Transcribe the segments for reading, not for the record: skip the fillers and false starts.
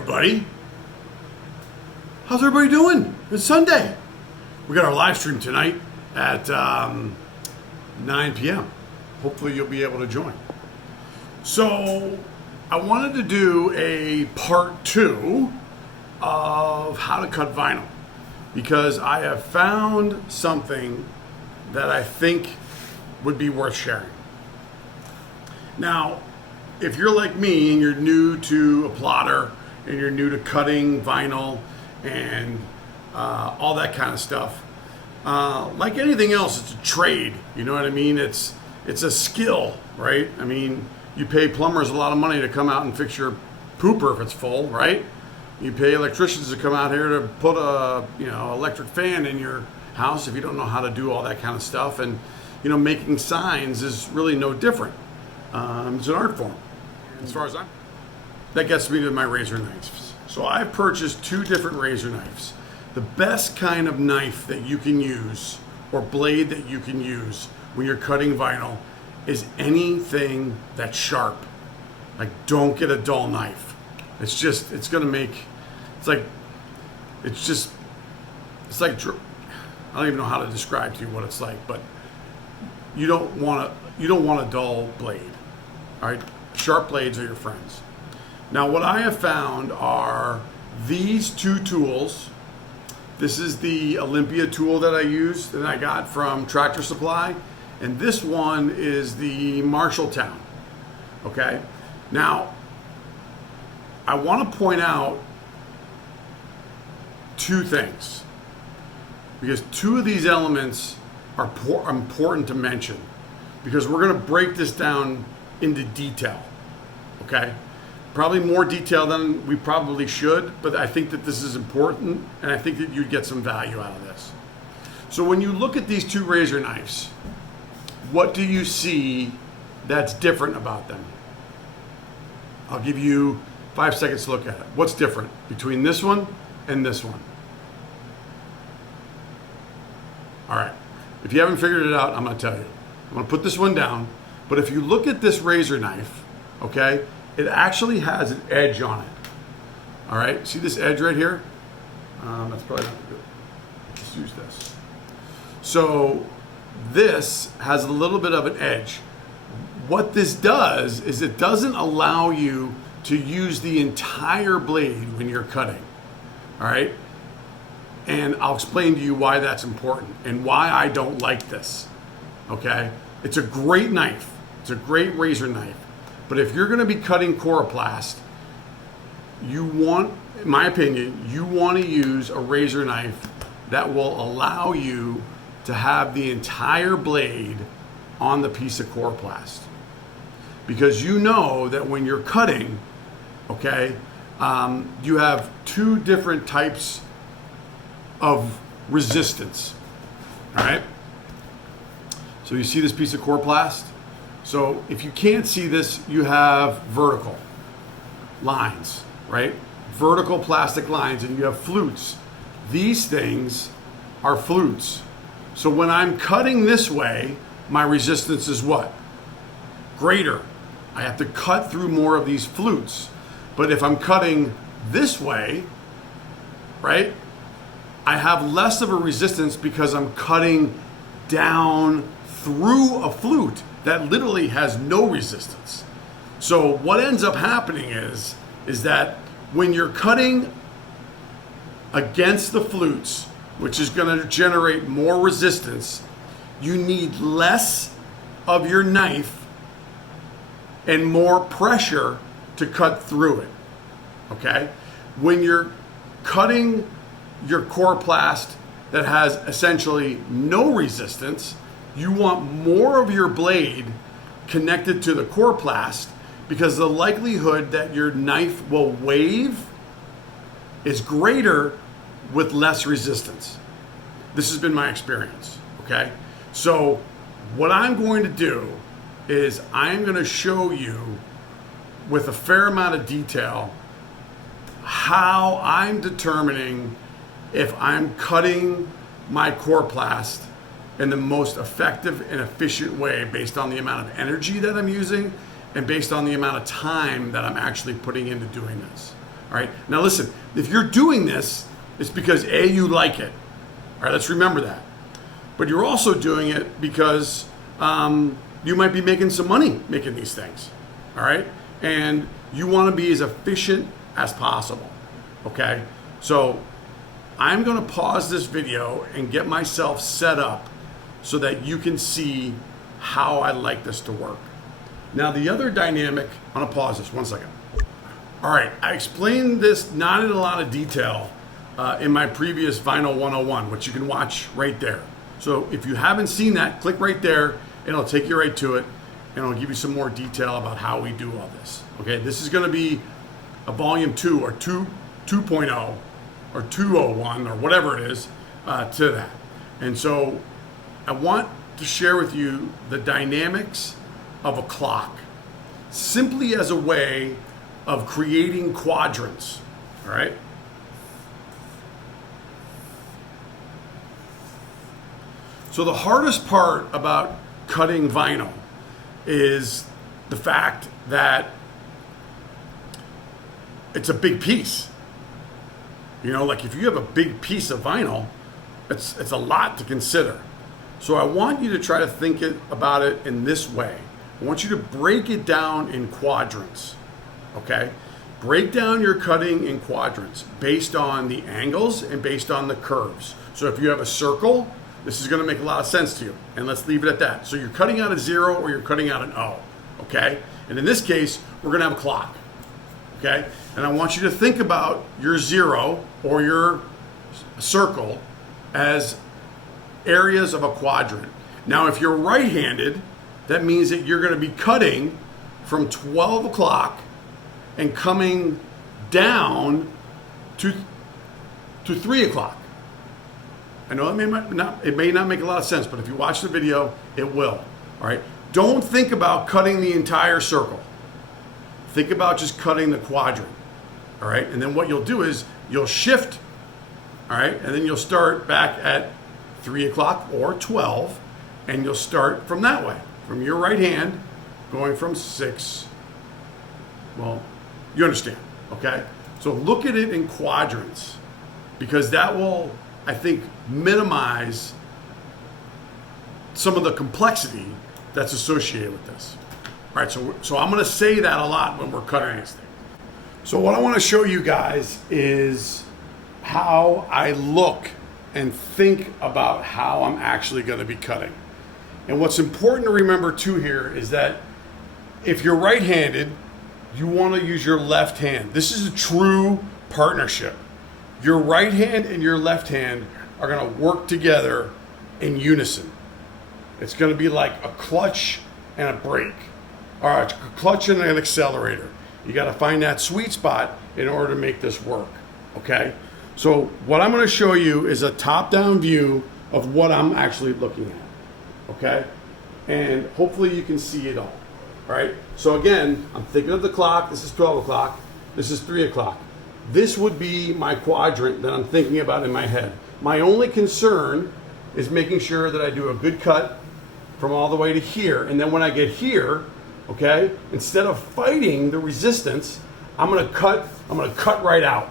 everybody. How's everybody doing? It's Sunday. We got our live stream tonight at 9 p.m. Hopefully you'll be able to join. So I wanted to do a part 2 of how to cut vinyl because I have found something that I think would be worth sharing. Now, if you're like me and you're new to a plotter and you're new to cutting vinyl and all that kind of stuff, like anything else, it's a trade. You know what I mean? It's a skill, right? I mean, you pay plumbers a lot of money to come out and fix your pooper if it's full, right? You pay electricians to come out here to put a electric fan in your house if you don't know how to do all that kind of stuff. And making signs is really no different. It's an art form. As far as that gets me to my razor knives. So I've purchased 2 different razor knives. The best kind of knife that you can use, or blade that you can use when you're cutting vinyl, is anything that's sharp. Like, don't get a dull knife. It's like, I don't even know how to describe to you what it's like, but you don't want a dull blade. All right, sharp blades are your friends. Now, what I have found are these 2 tools. This is the Olympia tool that I used that I got from Tractor Supply, and this one is the Marshalltown. Okay, now I want to point out 2 things because 2 of these elements are important to mention because we're going to break this down into detail. Okay, probably more detail than we probably should, but I think that this is important and I think that you'd get some value out of this. So when you look at these 2 razor knives, what do you see that's different about them? I'll give you 5 seconds to look at it. What's different between this one and this one? All right, if you haven't figured it out, I'm going to tell you. I'm going to put this one down, but if you look at this razor knife, okay, it actually has an edge on it. All right, see this edge right here? That's probably not good. Let's use this. So this has a little bit of an edge. What this does is it doesn't allow you to use the entire blade when you're cutting. All right, and I'll explain to you why that's important and why I don't like this. Okay, it's a great knife. It's a great razor knife. But if you're going to be cutting coroplast, you want, in my opinion, you want to use a razor knife that will allow you to have the entire blade on the piece of coroplast. Because you know that when you're cutting, okay, you have 2 different types of resistance. All right? So you see this piece of coroplast? So if you can't see this, you have vertical lines, right? Vertical plastic lines, and you have flutes. These things are flutes. So when I'm cutting this way, my resistance is what? Greater. I have to cut through more of these flutes. But if I'm cutting this way, right, I have less of a resistance because I'm cutting down through a flute that literally has no resistance. So what ends up happening is that when you're cutting against the flutes, which is going to generate more resistance, you need less of your knife and more pressure to cut through it. Okay? When you're cutting your coroplast that has essentially no resistance, you want more of your blade connected to the coroplast because the likelihood that your knife will wave is greater with less resistance. This has been my experience, okay? So what I'm going to do is I'm going to show you with a fair amount of detail how I'm determining if I'm cutting my coroplast in the most effective and efficient way based on the amount of energy that I'm using and based on the amount of time that I'm actually putting into doing this. All right, now listen, if you're doing this, it's because A, you like it. All right, let's remember that. But you're also doing it because you might be making some money making these things. All right, and you want to be as efficient as possible. Okay, so I'm going to pause this video and get myself set up so that you can see how I like this to work. Now the other dynamic, I'm going to pause this 1 second. All right, I explained this not in a lot of detail in my previous Vinyl 101, which you can watch right there. So if you haven't seen that, click right there and it'll take you right to it and it'll give you some more detail about how we do all this. Okay, this is going to be a volume 2 or 2.0 or 201 or whatever it is to that. And so I want to share with you the dynamics of a clock simply as a way of creating quadrants. All right. So the hardest part about cutting vinyl is the fact that it's a big piece. You know, like if you have a big piece of vinyl, it's a lot to consider. So I want you to try to think about it in this way. I want you to break it down in quadrants, okay? Break down your cutting in quadrants based on the angles and based on the curves. So if you have a circle, this is gonna make a lot of sense to you. And let's leave it at that. So you're cutting out a 0 or you're cutting out an O, okay? And in this case, we're gonna have a clock, okay? And I want you to think about your 0 or your circle as areas of a quadrant. Now, if you're right-handed, that means that you're going to be cutting from 12 o'clock and coming down to 3 o'clock. I know it may not make a lot of sense, but if you watch the video, it will. All right. Don't think about cutting the entire circle. Think about just cutting the quadrant. All right. And then what you'll do is you'll shift. All right. And then you'll start back at 3 o'clock or 12, and you'll start from that way, from your right hand, going from 6. Well, you understand, okay? So look at it in quadrants, because that will, I think, minimize some of the complexity that's associated with this. All right, so I'm gonna say that a lot when we're cutting this thing. So what I wanna show you guys is how I look and think about how I'm actually going to be cutting. And what's important to remember too here is that if you're right-handed, you want to use your left hand. This is a true partnership. Your right hand and your left hand are going to work together in unison. It's going to be like a clutch and a brake, or a clutch and an accelerator. You got to find that sweet spot in order to make this work, okay? So what I'm going to show you is a top-down view of what I'm actually looking at, okay? And hopefully you can see it all right? So again, I'm thinking of the clock. This is 12 o'clock. This is 3 o'clock. This would be my quadrant that I'm thinking about in my head. My only concern is making sure that I do a good cut from all the way to here. And then when I get here, okay, instead of fighting the resistance, I'm gonna cut right out.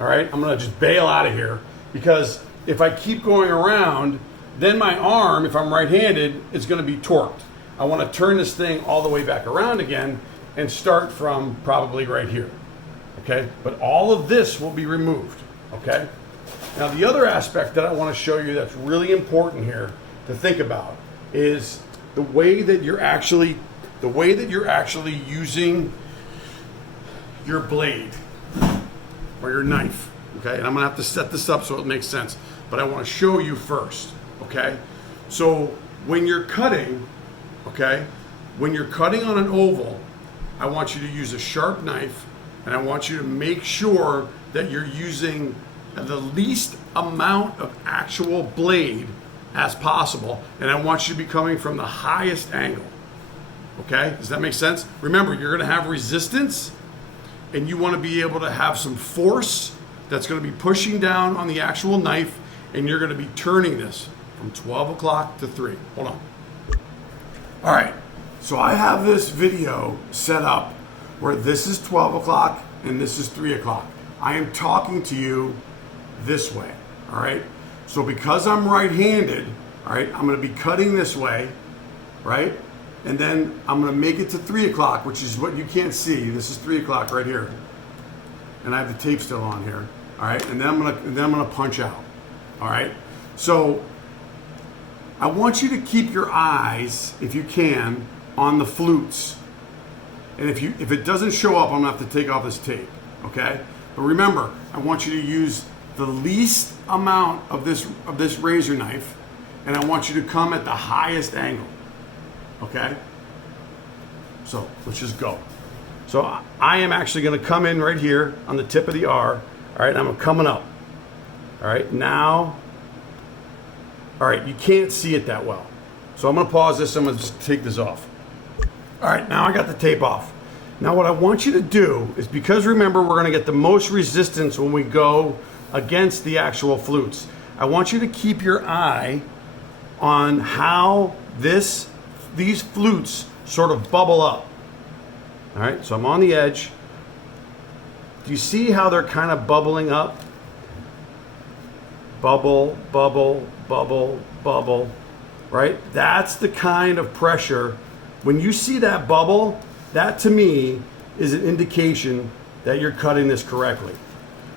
All right, I'm gonna just bail out of here, because if I keep going around, then my arm, if I'm right-handed, is gonna be torqued. I wanna turn this thing all the way back around again and start from probably right here, okay? But all of this will be removed, okay? Now the other aspect that I wanna show you that's really important here to think about is the way that you're actually using your blade or your knife, okay? And I'm gonna have to set this up so it makes sense, but I wanna show you first, okay? So when you're cutting, okay, when you're cutting on an oval, I want you to use a sharp knife, and I want you to make sure that you're using the least amount of actual blade as possible, and I want you to be coming from the highest angle, okay? Does that make sense? Remember, you're gonna have resistance, and you wanna be able to have some force that's gonna be pushing down on the actual knife, and you're gonna be turning this from 12 o'clock to 3. Hold on. All right, so I have this video set up where this is 12 o'clock and this is 3 o'clock. I am talking to you this way, all right? So because I'm right-handed, all right, I'm gonna be cutting this way, right? And then I'm gonna make it to 3 o'clock, which is what you can't see. This is 3 o'clock right here. And I have the tape still on here, all right? And then I'm gonna punch out, all right? So I want you to keep your eyes, if you can, on the flutes. And if it doesn't show up, I'm gonna have to take off this tape, okay? But remember, I want you to use the least amount of this razor knife, and I want you to come at the highest angle, okay? So let's just go. So I am actually gonna come in right here on the tip of the R, all right, and I'm coming up. All right, now, all right, you can't see it that well. So I'm gonna pause this, I'm gonna just take this off. All right, now I got the tape off. Now what I want you to do is, because remember, we're gonna get the most resistance when we go against the actual flutes. I want you to keep your eye on how these flutes sort of bubble up. All right, so I'm on the edge. Do you see how they're kind of bubbling up? Bubble, bubble, bubble, bubble, right? That's the kind of pressure. When you see that bubble, that to me is an indication that you're cutting this correctly.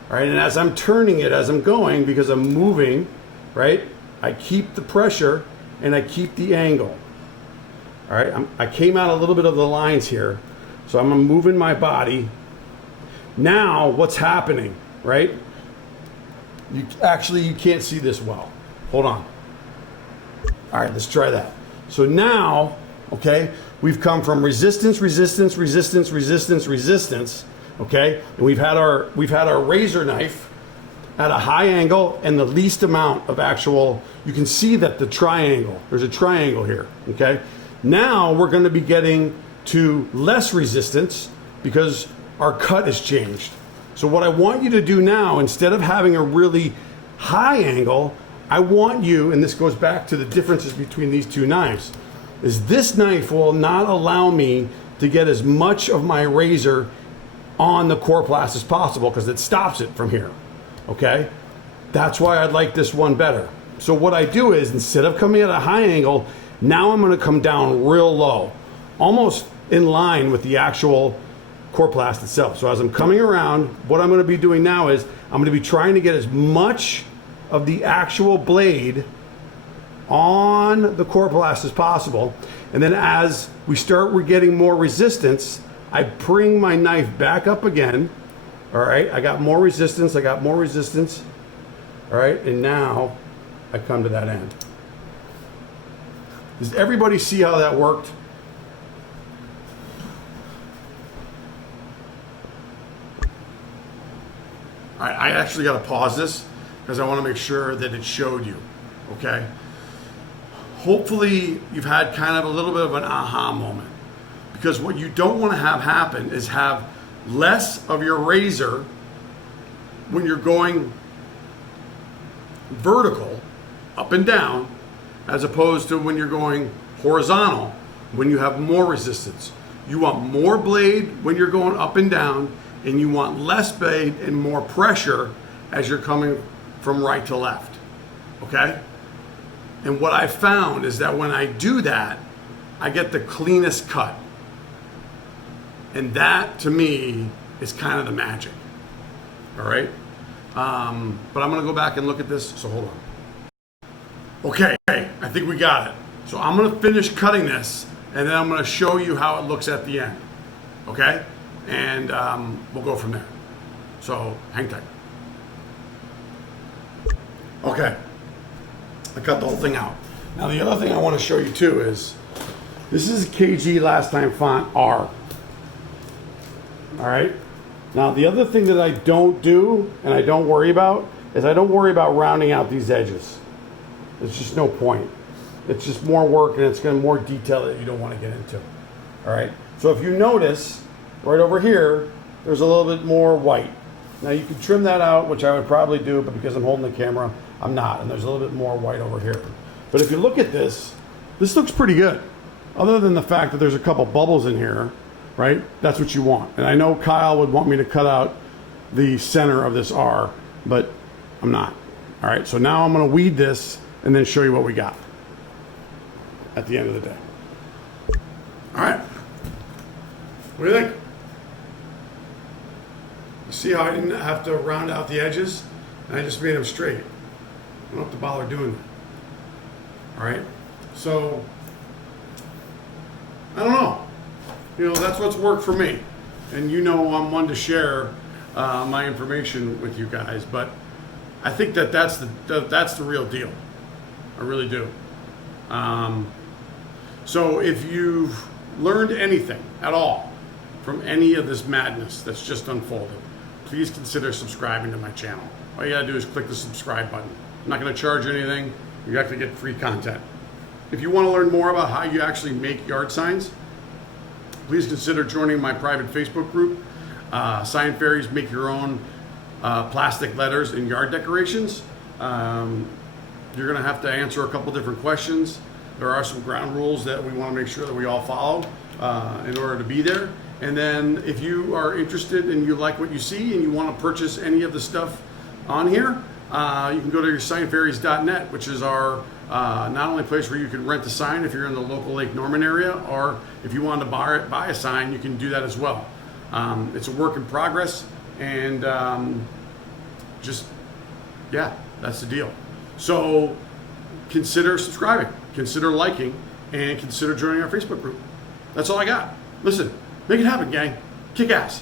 All right, and as I'm turning it, as I'm going, because I'm moving, right, I keep the pressure and I keep the angle. All right, I came out a little bit of the lines here, so I'm moving my body. Now, what's happening, right? You can't see this well. Hold on. All right, let's try that. So now, okay, we've come from resistance, resistance, resistance, resistance, resistance, okay? And we've had our razor knife at a high angle and the least amount of actual, you can see that there's a triangle here, okay? Now we're gonna be getting to less resistance because our cut has changed. So what I want you to do now, instead of having a really high angle, I want you, and this goes back to the differences between these two knives, is this knife will not allow me to get as much of my razor on the coroplast as possible because it stops it from here, okay? That's why I like this one better. So what I do is, instead of coming at a high angle, now I'm gonna come down real low, almost in line with the actual coroplast itself. So as I'm coming around, what I'm going to be doing now is I'm going to be trying to get as much of the actual blade on the coroplast as possible. And then as we're getting more resistance, I bring my knife back up again. All right, I got more resistance, All right, and now I come to that end. Does everybody see how that worked? I actually got to pause this because I want to make sure that it showed you, okay? Hopefully you've had kind of a little bit of an aha moment, because what you don't want to have happen is have less of your razor when you're going vertical, up and down, as opposed to when you're going horizontal, when you have more resistance. You want more blade when you're going up and down, and you want less blade and more pressure as you're coming from right to left, okay? And what I found is that when I do that, I get the cleanest cut. And that, to me, is kind of the magic, all right? But I'm gonna go back and look at this, so hold on. Okay, I think we got it. So I'm gonna finish cutting this, and then I'm gonna show you how it looks at the end, okay? And we'll go from there. So hang tight. Okay, I cut the whole thing out. Now the other thing I want to show you too is, this is KG last time font R. All right. Now the other thing that I don't do and I don't worry about is I don't worry about rounding out these edges. There's just no point. It's just more work and it's going to more detail that you don't want to get into. All right. So if you notice, right over here, there's a little bit more white. Now you can trim that out, which I would probably do, but because I'm holding the camera, I'm not. And there's a little bit more white over here. But if you look at this, this looks pretty good. Other than the fact that there's a couple bubbles in here, right? That's what you want. And I know Kyle would want me to cut out the center of this R, but I'm not. All right, so now I'm gonna weed this and then show you what we got at the end of the day. All right, what do you think? You see how I didn't have to round out the edges? And I just made them straight. I don't have to bother doing that. All right, so I don't know. You know, that's what's worked for me. And you know I'm one to share my information with you guys, but I think that's the real deal. I really do. So if you've learned anything at all from any of this madness that's just unfolded, please consider subscribing to my channel. All you gotta do is click the subscribe button. I'm not gonna charge you anything. You actually get free content. If you wanna learn more about how you actually make yard signs, please consider joining my private Facebook group, Sign Fairies Make Your Own Plastic Letters and Yard Decorations. You're gonna have to answer a couple different questions. There are some ground rules that we wanna make sure that we all follow in order to be there. And then if you are interested and you like what you see and you wanna purchase any of the stuff on here, you can go to your signfairies.net, which is our not only place where you can rent a sign if you're in the local Lake Norman area, or if you want to buy a sign, you can do that as well. It's a work in progress, and yeah, that's the deal. So consider subscribing, consider liking, and consider joining our Facebook group. That's all I got. Listen, make it happen, gang. Kick ass.